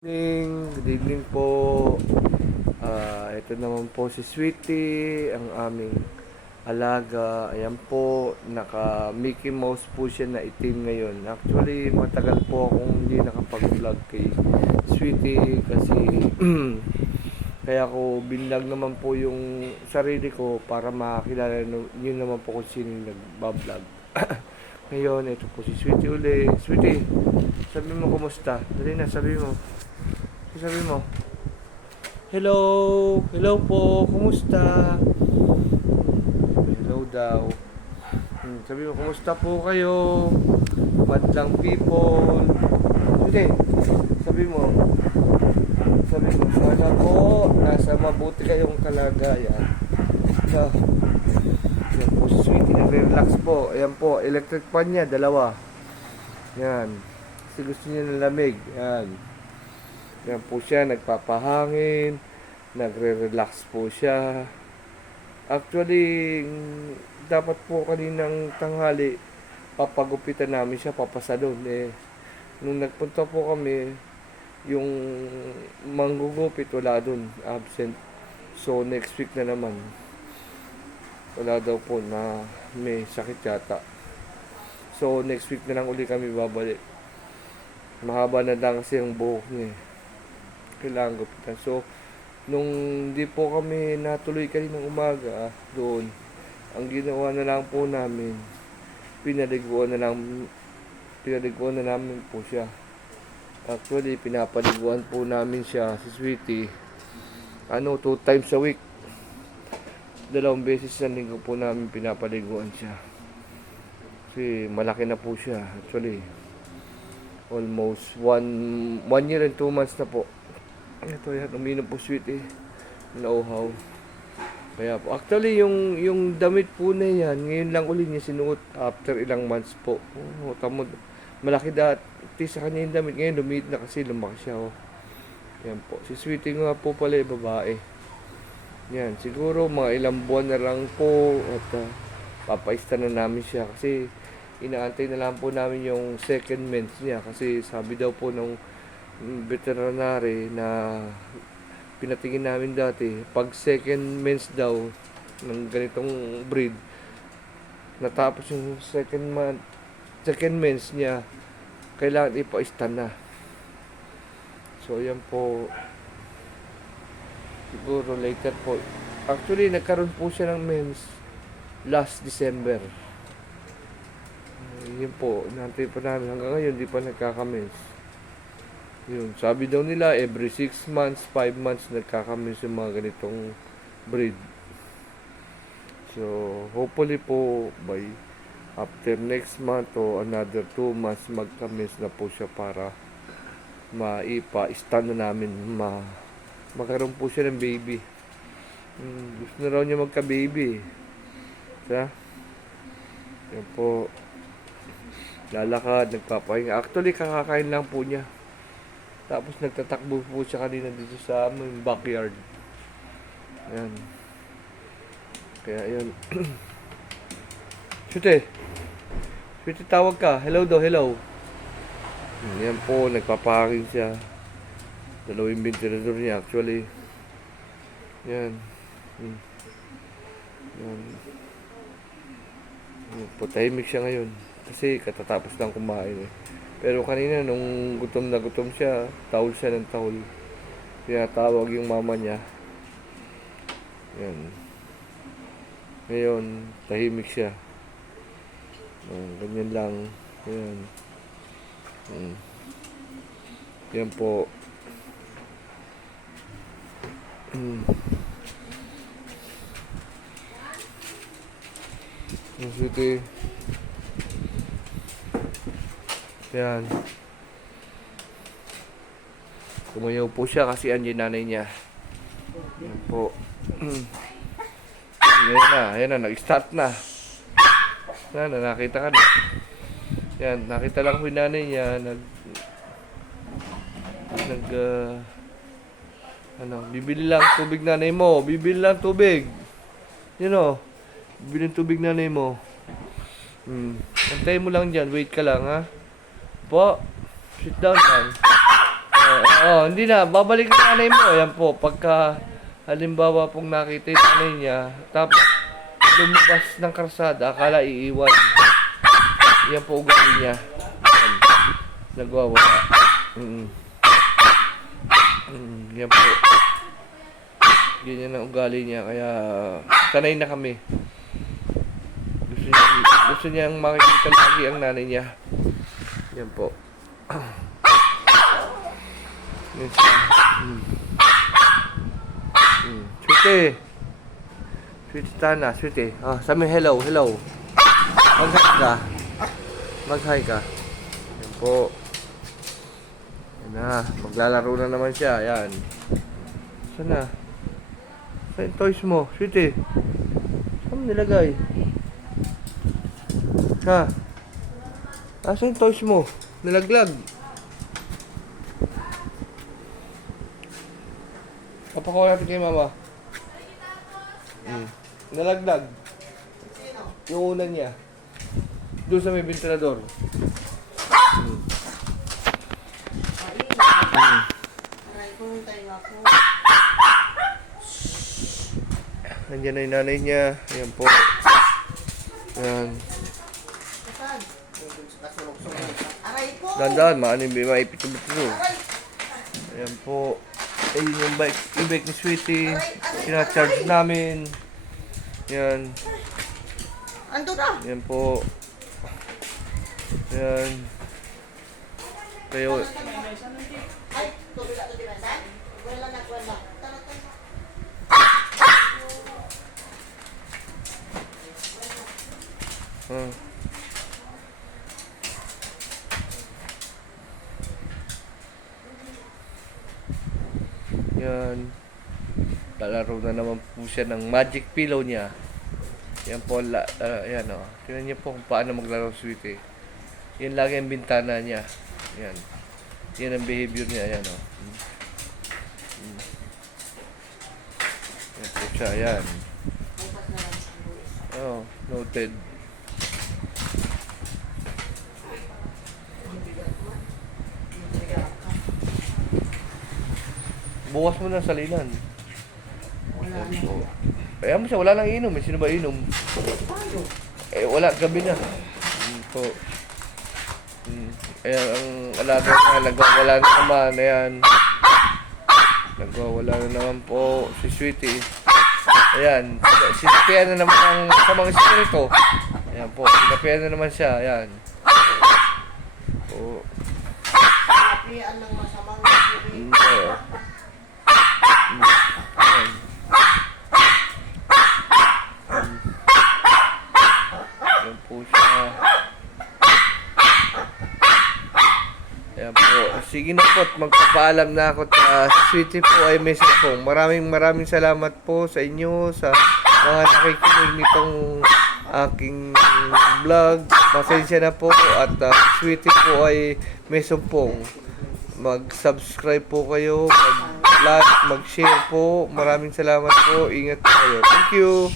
Good evening po. Ito naman po si Sweetie, ang aming alaga. Ayan po, naka Mickey Mouse po siya na itim ngayon. Actually, matagal po akong hindi nakapag-vlog kay Sweetie kasi kaya ko binlog naman po yung sarili ko para makakilala nyo naman po kung sino yung nagbablog. Ngayon, ito po si Sweetie uli. Sweetie, sabi mo kumusta? Dali na, sabi mo. Sabi mo, hello, hello po, kumusta? Hello daw. Sabi mo, kumusta po kayo? Madlang people. Hindi, sabi mo, sana po, nasa mabuti kayong kalagayan. Yan po, sweetie, nagre-relax po. Ayan po, electric fan niya, dalawa. Yan, kasi gusto niya ng lamig. Yan. Yan po siya, nagpapahangin, nagre-relax po siya. Actually, dapat po kaninang tanghali, papagupitan namin siya, papasalon. Nung nagpunta po kami, yung manggugupit, wala dun, absent. So, next week na naman. Wala daw po na may sakit yata. So, next week na lang uli kami babalik. Mahaba na lang kasi yung buhok niya. Kailangan gupitan. So, nung di po kami natuloy kaninang umaga doon, ang ginawa na lang po namin, pinaliguan na namin po siya. Actually, pinapaliguan po namin siya, si Sweetie, 2 times a week. 2 beses sa linggo po namin pinapaliguan siya. Kasi malaki na po siya. Actually, almost 1 year and 2 months na po. Ito yan, uminom po Sweetie. Nauhaw. Kaya po, actually yung damit po na yan, ngayon lang uli niya sinuot after ilang months po. Tamo, malaki dati sa kanya yung damit. Ngayon lumiit na kasi lumaki siya. Yan po. Si Sweetie nga po pala babae. Yan, siguro mga ilang buwan na lang po at papaista na namin siya kasi inaantay na lang po namin yung second mens niya kasi sabi daw po nung veterinary na pinatingin namin dati, pag second mens daw ng ganitong breed, natapos yung second mens niya, kailangan ipa-ista na. So yan po, siguro later po. Actually, nagkaroon po siya ng mens last December. Yun po, nantay pa namin. Hanggang ngayon, di pa nagkakamens. Yun, sabi daw nila, every 6 months, 5 months, nagkakamens yung mga ganitong breed. So, hopefully po, by after next month o another 2 months, magkamens na po siya para maipa-stand na namin, magkaroon po siya ng baby. Gusto na raw niya magka-baby. Diba? Yan po. Lalakad, nagpapahinga. Actually, kakakain lang po niya. Tapos nagtatakbo po siya kanina dito sa aming backyard. Ayan. Kaya yun. Sweetie. Sweetie, tawag ka. Hello daw, hello. Ayan po, nagpapahangin siya. 2 ventilador niya actually. Yan. Yan. Tahimik siya ngayon. Kasi katatapos lang kumain Pero kanina nung gutom na gutom siya, tahol siya ng tahol. Tinatawag yung mama niya. Yan. Ngayon, tahimik siya. Ganyan lang. Yan. Yan po. Sweetie. Yan. Tumayaw po siya kasi andyan nanay niya. Yan po. Ayan na, nag-start na. Yan, nakita ka na. Yan, nakita lang ko yung nanay niya. Bibili lang tubig nanay mo. Bibili lang tubig. Bibili tubig nanay mo. Antayin mo lang dyan. Wait ka lang, ha? Po, sit down, man. Hindi na. Babalik ang nanay mo. Ayan po, pagka halimbawa pong nakita yung nanay niya, tapos lumabas ng karsada, akala iiwan. Yan po ugali niya. Ayan. Nagwawala. Yan po. Ganyan ang ugali niya, kaya sanay na kami. Gusto niyang makikita lagi ang nanay niya. Yan po. Yan siya. Sweetie. Sweetie Tana, sweetie. Sabi hello. Mag-hi ka. Mag-hi ka. Yan po. Yan na. Maglalaro na naman siya. Yan. Saan na? Saan yung toys mo? Sweetie. Saan mo nilagay? Saan yung toys mo? Nalaglag. Papakuha natin kay mama. Nalaglag. Yung unan niya. Doon sa may ventilador. Nandiyan na yung nanay niya. Ayan po. Ayan. Dandan, maipit yung ito. Ayan po. Ayun yung bike ni Sweetie. Sinacharge namin. Yan. Ando na. Yan po. Yan. Kayo. Ay, tubig na tubig na sa. Wala na. Yan. Palaro na naman po siya ng magic pillow niya. Yan po, yan o. Tingnan niyo po kung paano maglaro Sweetie. Yan lagi ang bintana niya. Yan. Yan ang behavior niya. Yan o. Yan po siya. Yan. Noted. Bukas mo na sa salinan. Wala na. Kaya mo siya, wala nang inom. Sino ba inom? Wala, gabi na. Po. Ayan, ang alaga na, nagwawala na naman. Ayan. Nagwawala na naman po si Sweetie. Ayan. Sinapian na naman ang samang espiritu. Ayan po, sinapian na naman siya. Ayan. Po. Sinapian ng masamang espiritu. Yan po siya. Ayan po. Sige na po at magpapaalam na ako. Sweetie po ay may cellphone. Maraming salamat po sa inyo, sa mga nakikinig nitong aking vlog. Pasensya na po at Sweetie po ay may sumpong. Mag-subscribe po kayo, mag-like, mag-share po. Maraming salamat po. Ingat po kayo. Thank you.